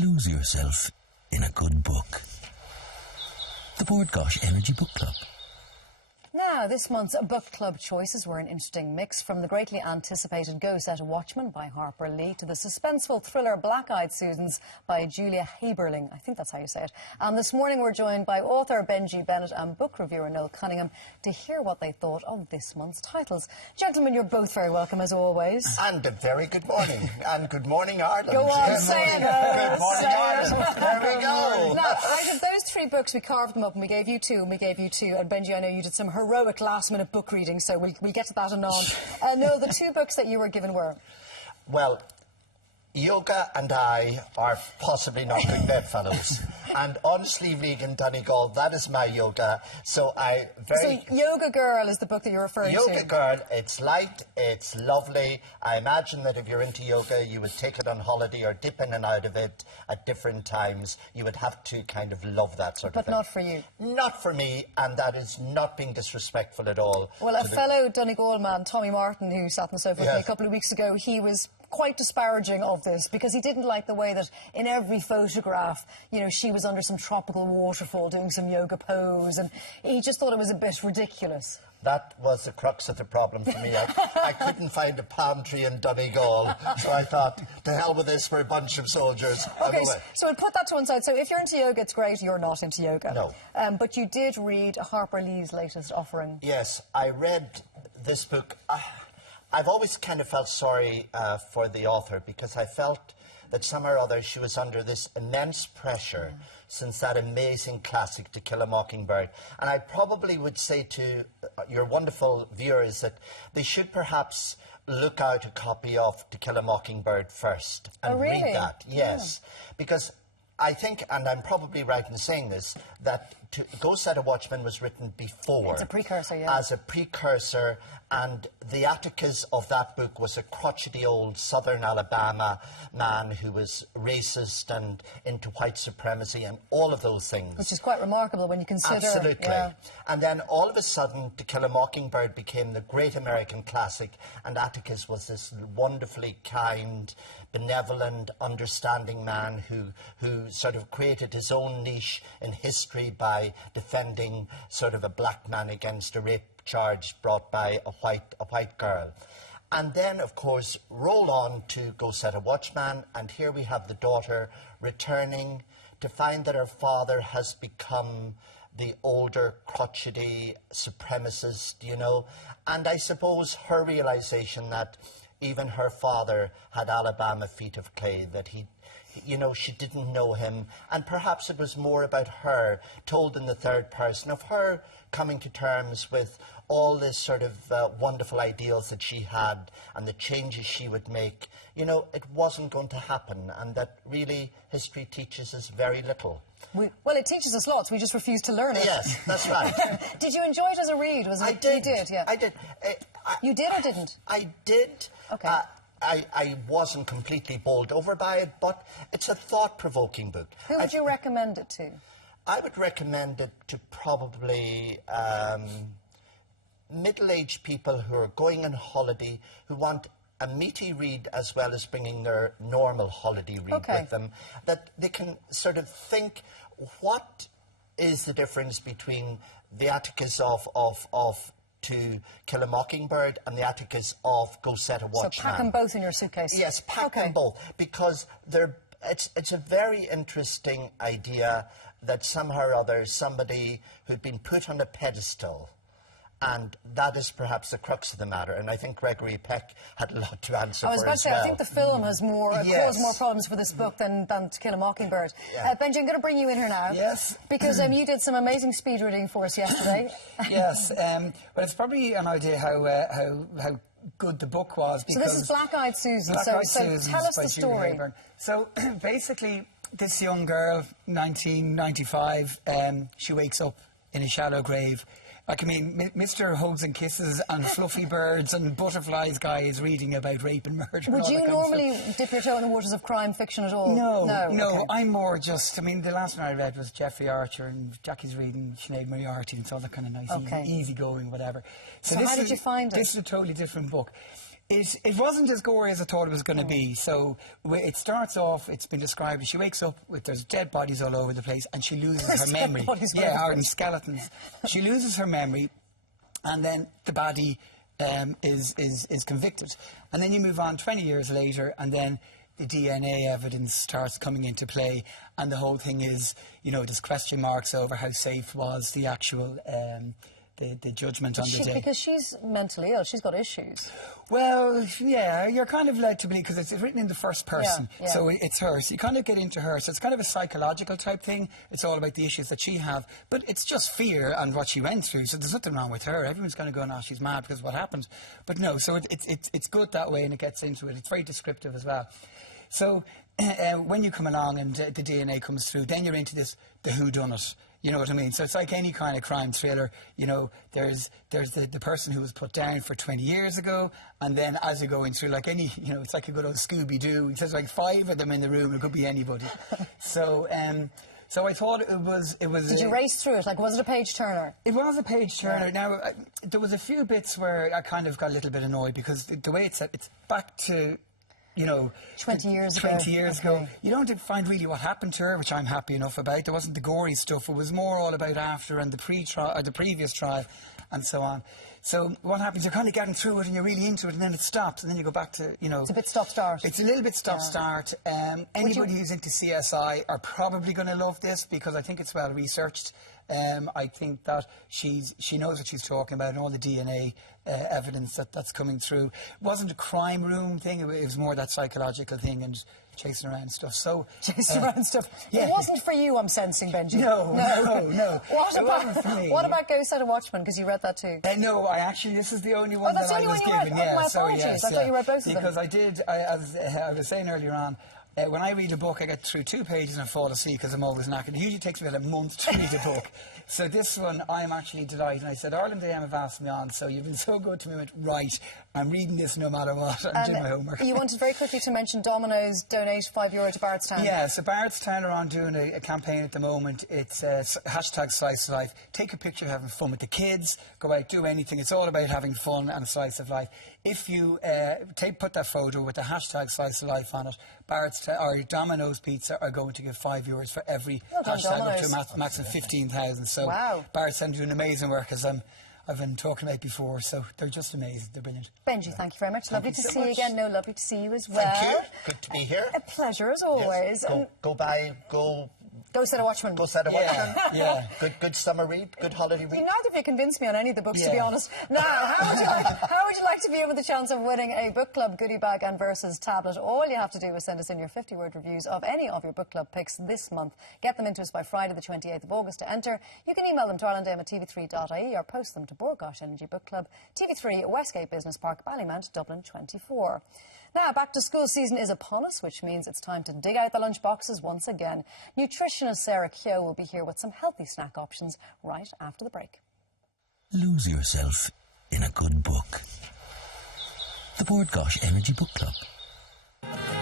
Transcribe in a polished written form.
lose yourself in a good book. The Bookclub Energy Book Club. Now, this month's book club choices were an interesting mix, from the greatly anticipated Go Set a Watchman by Harper Lee to the suspenseful thriller Black-Eyed Susans by Julia Haberling. I think that's how you say it. And this morning we're joined by author Benji Bennett and book reviewer Noel Cunningham to hear what they thought of this month's titles. Gentlemen, you're both very welcome as always. And a very good morning. And good morning, Ireland. Go on, say it. Good morning, Ireland. There we go. Now, out of those three books, we carved them up and we gave you two and we gave you two. And Benji, I know you did some heroic last-minute book reading, so we'll get to that anon. No, the two books that you were given were? Well, Yoga and I are possibly not good bedfellows. And honestly, Vegan Donegal, that is my yoga. So Yoga Girl is the book that you're referring to? Yoga Girl, it's light, it's lovely. I imagine that if you're into yoga, you would take it on holiday or dip in and out of it at different times. You would have to kind of love that sort of thing. But not for you? Not for me, and that is not being disrespectful at all. Well, a fellow Donegal man, Tommy Martin, who sat on the sofa with me a couple of weeks ago, he was quite disparaging of this because he didn't like the way that in every photograph, you know, she was under some tropical waterfall doing some yoga pose, and he just thought it was a bit ridiculous. That was the crux of the problem for me. I couldn't find a palm tree in Donegal, so I thought, to hell with this, we're a bunch of soldiers. Okay, so we'll put that to one side. So if you're into yoga, it's great. You're not into yoga. No. But you did read Harper Lee's latest offering. Yes, I read this book. I've always kind of felt sorry for the author because I felt that somehow or other she was under this immense pressure since that amazing classic To Kill a Mockingbird. And I probably would say to your wonderful viewers that they should perhaps look out a copy of To Kill a Mockingbird first and read that. Yes, because I think, and I'm probably right in saying this, that Go Set a Watchman was written before. It's a precursor, yeah. As a precursor, and the Atticus of that book was a crotchety old southern Alabama man who was racist and into white supremacy and all of those things. Which is quite remarkable when you consider... Absolutely. Yeah. And then all of a sudden, To Kill a Mockingbird became the great American classic, and Atticus was this wonderfully kind, benevolent, understanding man who sort of created his own niche in history by defending sort of a black man against a rape charge brought by a white girl. And then, of course, roll on to Go Set a Watchman, and here we have the daughter returning to find that her father has become the older, crotchety supremacist, you know. And I suppose her realization that even her father had Alabama feet of clay, that he, you know, she didn't know him. And perhaps it was more about her, told in the third person, of her coming to terms with all this sort of wonderful ideals that she had and the changes she would make. You know, it wasn't going to happen, and that really history teaches us very little. Well, it teaches us lots. We just refuse to learn it. Yes, that's right. Did you enjoy it as a read? I did. You did, yeah. I did. You did or didn't? I did. Okay. I wasn't completely bowled over by it, but it's a thought-provoking book. Who would you recommend it to? I would recommend it to probably middle-aged people who are going on holiday, who want a meaty read as well as bringing their normal holiday read with them, that they can sort of think, what is the difference between the Atticus of To Kill a Mockingbird and the Atticus of Go Set a Watchman? So pack them both in your suitcase? Yes, pack them both, because it's a very interesting idea that somehow or other somebody who'd been put on a pedestal, and that is perhaps the crux of the matter, and I think Gregory Peck had a lot to answer for as well. I was about to say, I think the film has caused more problems for this book than To Kill a Mockingbird. Yeah. Benji, I'm going to bring you in here now. Yes. Because you did some amazing speed reading for us yesterday. Yes, well, it's probably an idea how good the book was. So this is Black-Eyed Susan. So tell us the story. So basically, this young girl, 1995, she wakes up in a shallow grave. Like, I mean, Mr. Hugs and Kisses and Fluffy Birds and Butterflies guy is reading about rape and murder. Would you normally dip your toe in the waters of crime fiction at all? No. Okay. I'm more just, I mean, the last one I read was Jeffrey Archer, and Jackie's reading Sinead Moriarty, and it's all that kind of nice, easy going, whatever. So how did you find it? This is a totally different book. It wasn't as gory as I thought it was going to be. So it starts off, it's been described, she wakes up with there's dead bodies all over the place and she loses her memory. Yeah, and skeletons. She loses her memory and then the baddie is convicted. And then you move on 20 years later and then the DNA evidence starts coming into play and the whole thing is, you know, there's question marks over how safe was the actual the judgment on the day. Because she's mentally ill, she's got issues. Well, yeah, you're kind of led to believe, because it's written in the first person, so it's her. So you kind of get into her. So it's kind of a psychological type thing. It's all about the issues that she have. But it's just fear and what she went through. So there's nothing wrong with her. Everyone's going to go, no, she's mad because of what happened. But no, so it's good that way and it gets into it. It's very descriptive as well. So when you come along and the DNA comes through, then you're into the whodunit. You know what I mean? So it's like any kind of crime thriller. You know, there's the person who was put down for 20 years ago, and then as you're going through, like any, you know, it's like a good old Scooby-Doo. There's like 5 of them in the room. It could be anybody. So I thought it was. Did you race through it? Like, was it a page turner? It was a page turner. Yeah. Now there was a few bits where I kind of got a little bit annoyed because the way it's set, it's back to, you know, 20 years ago. You don't find really what happened to her, which I'm happy enough about. There wasn't the gory stuff. It was more all about after and the pre-trial or the previous trial and so on. So what happens, you're kind of getting through it and you're really into it and then it stops and then you go back to, you know... It's a bit stop-start. It's a little bit stop-start. Anybody who's into CSI are probably going to love this because I think it's well researched. I think that she knows what she's talking about and all the DNA evidence that's coming through. It wasn't a crime room thing, it was more that psychological thing and chasing around stuff. So chasing around stuff. Yeah. It wasn't for you, I'm sensing, Benji. No. What about Go Set a Watchman? Because you read that too. No, this is the only one that I was given. Yeah, my apologies. I thought you read both of them. Because I did, as I was saying earlier on, when I read a book, I get through 2 pages and fall asleep because I'm always knackered. It usually takes me about a month to read a book. So this one, I'm actually delighted. And I said, Ireland AM have asked me on, so you've been so good to me. I went, right, I'm reading this no matter what. I'm doing my homework. You wanted very quickly to mention Domino's donate €5 to Bardstown. Yeah, so Bardstown are on doing a campaign at the moment. It's hashtag Slice of Life. Take a picture of having fun with the kids. Go out, do anything. It's all about having fun and Slice of Life. If you put that photo with the hashtag Slice of Life on it, Bardstown or Domino's Pizza are going to give €5 for every hashtag up to a max of 15,000. So wow. Bardstown doing amazing work, as I've been talking about before, so they're just amazing. They're brilliant. Benji, thank you very much. Lovely to see you again. No, lovely to see you as well. Thank you. Good to be here. A pleasure as always. Yes. Go Set a Watchman. Go Set a Watchman. Yeah. Good summer read, good holiday read. Neither of you convinced me on any of the books, to be honest. Now, how would you like to be in with the chance of winning a book club goodie bag and Versus tablet? All you have to do is send us in your 50-word reviews of any of your book club picks this month. Get them into us by Friday the 28th of August to enter. You can email them to irelandam@tv3.ie or post them to Bourgosh Energy Book Club, TV3, Westgate Business Park, Ballymount, Dublin 24. Now, back to school season is upon us, which means it's time to dig out the lunch boxes once again. Nutritionist Sarah Keogh will be here with some healthy snack options right after the break. Lose yourself in a good book. The Bourgosh Energy Book Club.